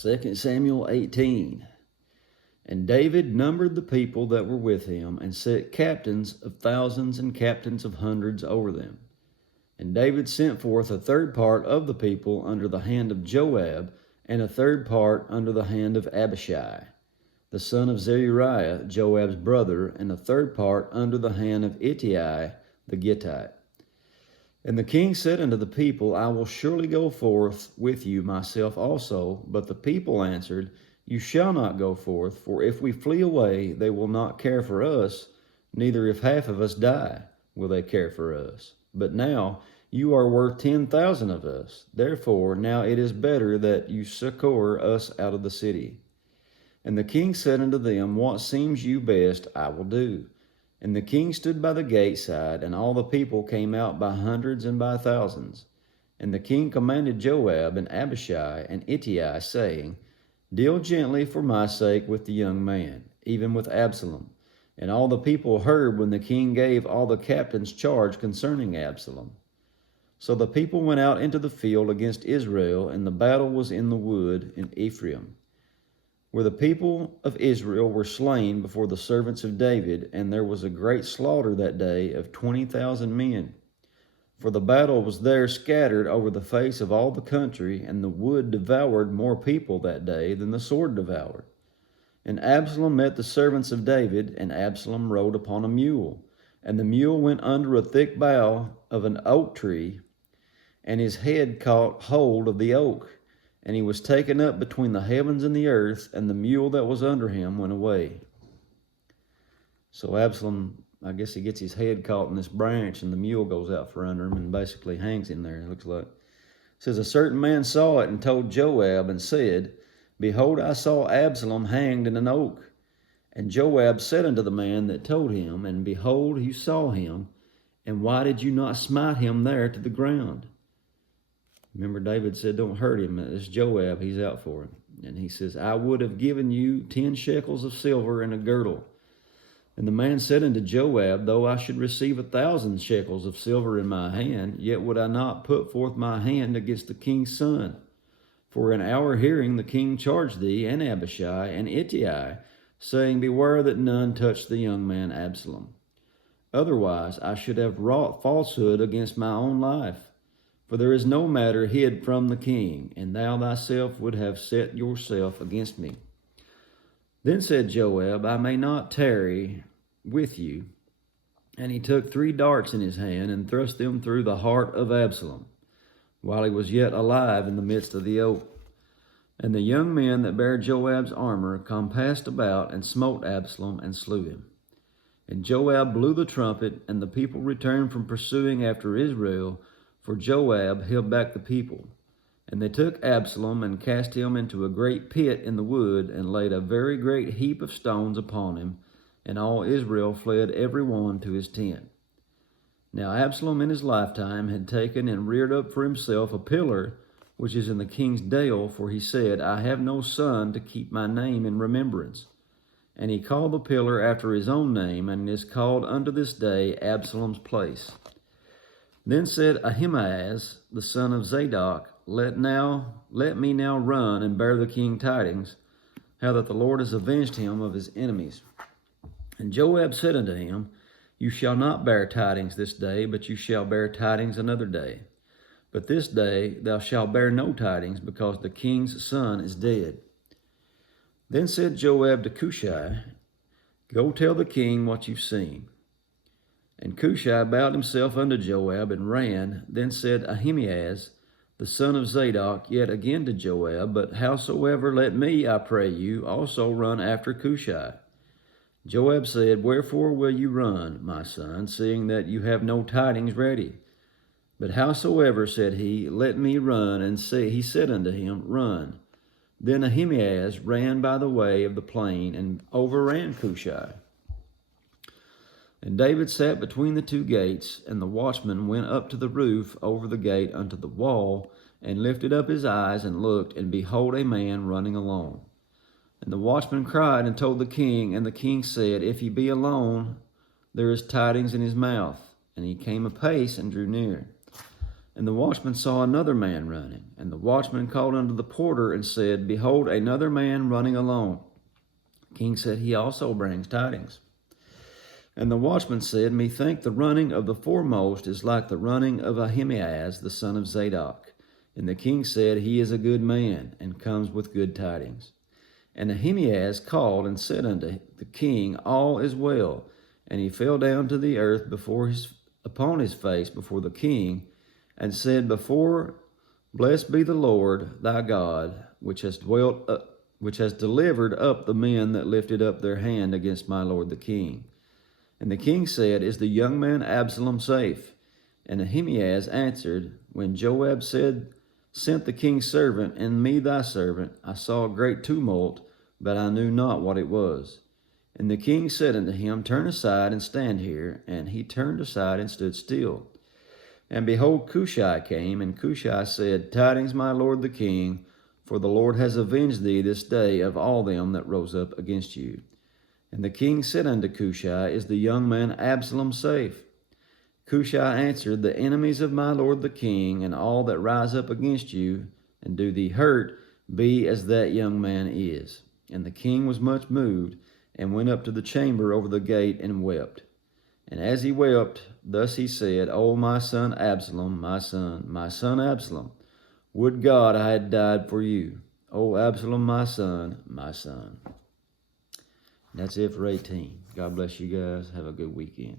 2 Samuel 18. And David numbered the people that were with him, and set captains of thousands and captains of hundreds over them. And David sent forth a third part of the people under the hand of Joab, and a third part under the hand of Abishai, the son of Zeruiah, Joab's brother, and a third part under the hand of Ittai the Gittite. And the king said unto the people, I will surely go forth with you myself also. But the people answered, You shall not go forth, for if we flee away, they will not care for us, neither if half of us die will they care for us. But now you are worth 10,000 of us. Therefore now it is better that you succor us out of the city. And the king said unto them, What seems you best, I will do. And the king stood by the gate side, and all the people came out by hundreds and by thousands. And the king commanded Joab and Abishai and Ittai, saying, Deal gently for my sake with the young man, even with Absalom. And all the people heard when the king gave all the captains charge concerning Absalom. So the people went out into the field against Israel, and the battle was in the wood in Ephraim, where the people of Israel were slain before the servants of David, and there was a great slaughter that day of 20,000 men. For the battle was there scattered over the face of all the country, and the wood devoured more people that day than the sword devoured. And Absalom met the servants of David, and Absalom rode upon a mule. And the mule went under a thick bough of an oak tree, and his head caught hold of the oak. And he was taken up between the heavens and the earth, and the mule that was under him went away. So Absalom, I guess he gets his head caught in this branch, and the mule goes out from under him and basically hangs him there, it looks like. It says, A certain man saw it and told Joab and said, Behold, I saw Absalom hanged in an oak. And Joab said unto the man that told him, And behold, you saw him, and why did you not smite him there to the ground? Remember, David said, Don't hurt him. It's Joab, he's out for him. And he says, I would have given you 10 shekels of silver and a girdle. And the man said unto Joab, Though I should receive 1,000 shekels of silver in my hand, yet would I not put forth my hand against the king's son. For in our hearing the king charged thee, and Abishai, and Ittai, saying, Beware that none touch the young man Absalom. Otherwise I should have wrought falsehood against my own life. For there is no matter hid from the king, and thou thyself would have set yourself against me. Then said Joab, I may not tarry with you. And he took 3 darts in his hand, and thrust them through the heart of Absalom, while he was yet alive in the midst of the oak. And the young men that bare Joab's armor compassed about, and smote Absalom, and slew him. And Joab blew the trumpet, and the people returned from pursuing after Israel, for Joab held back the people. And they took Absalom, and cast him into a great pit in the wood, and laid a very great heap of stones upon him, and all Israel fled every one to his tent. Now Absalom in his lifetime had taken and reared up for himself a pillar, which is in the king's dale, for he said, I have no son to keep my name in remembrance. And he called the pillar after his own name, and it is called unto this day Absalom's place. Then said Ahimaaz, the son of Zadok, Let me now run and bear the king tidings, how that the Lord has avenged him of his enemies. And Joab said unto him, You shall not bear tidings this day, but you shall bear tidings another day. But this day thou shalt bear no tidings, because the king's son is dead. Then said Joab to Cushai, Go tell the king what you've seen. And Cushai bowed himself unto Joab and ran. Then said Ahimaaz, the son of Zadok, yet again to Joab, But howsoever, let me, I pray you, also run after Cushai. Joab said, Wherefore will you run, my son, seeing that you have no tidings ready? But howsoever, said he, let me run and see. He said unto him, Run. Then Ahimaaz ran by the way of the plain, and overran Cushai. And David sat between the 2 gates, and the watchman went up to the roof over the gate unto the wall, and lifted up his eyes, and looked, and behold, a man running along. And the watchman cried and told the king, and the king said, If he be alone, there is tidings in his mouth. And he came apace and drew near. And the watchman saw another man running. And the watchman called unto the porter and said, Behold, another man running alone. The king said, He also brings tidings. And the watchman said, Methink the running of the foremost is like the running of Ahimaaz the son of Zadok. And the king said, He is a good man, and comes with good tidings. And Ahimaaz called and said unto the king, All is well. And he fell down to the earth upon his face before the king, and said, Blessed be the Lord thy God, which has delivered up the men that lifted up their hand against my lord the king. And the king said, Is the young man Absalom safe? And Ahimaaz answered, When Joab sent the king's servant and me thy servant, I saw a great tumult, but I knew not what it was. And the king said unto him, Turn aside and stand here. And he turned aside and stood still. And behold, Cushai came, and Cushai said, Tidings, my lord the king, for the Lord has avenged thee this day of all them that rose up against you. And the king said unto Cushai, Is the young man Absalom safe? Cushai answered, The enemies of my lord the king, and all that rise up against you, and do thee hurt, be as that young man is. And the king was much moved, and went up to the chamber over the gate, and wept. And as he wept, thus he said, O my son Absalom, my son Absalom, would God I had died for you. O Absalom, my son, my son. And that's it for 18. God bless you guys. Have a good weekend.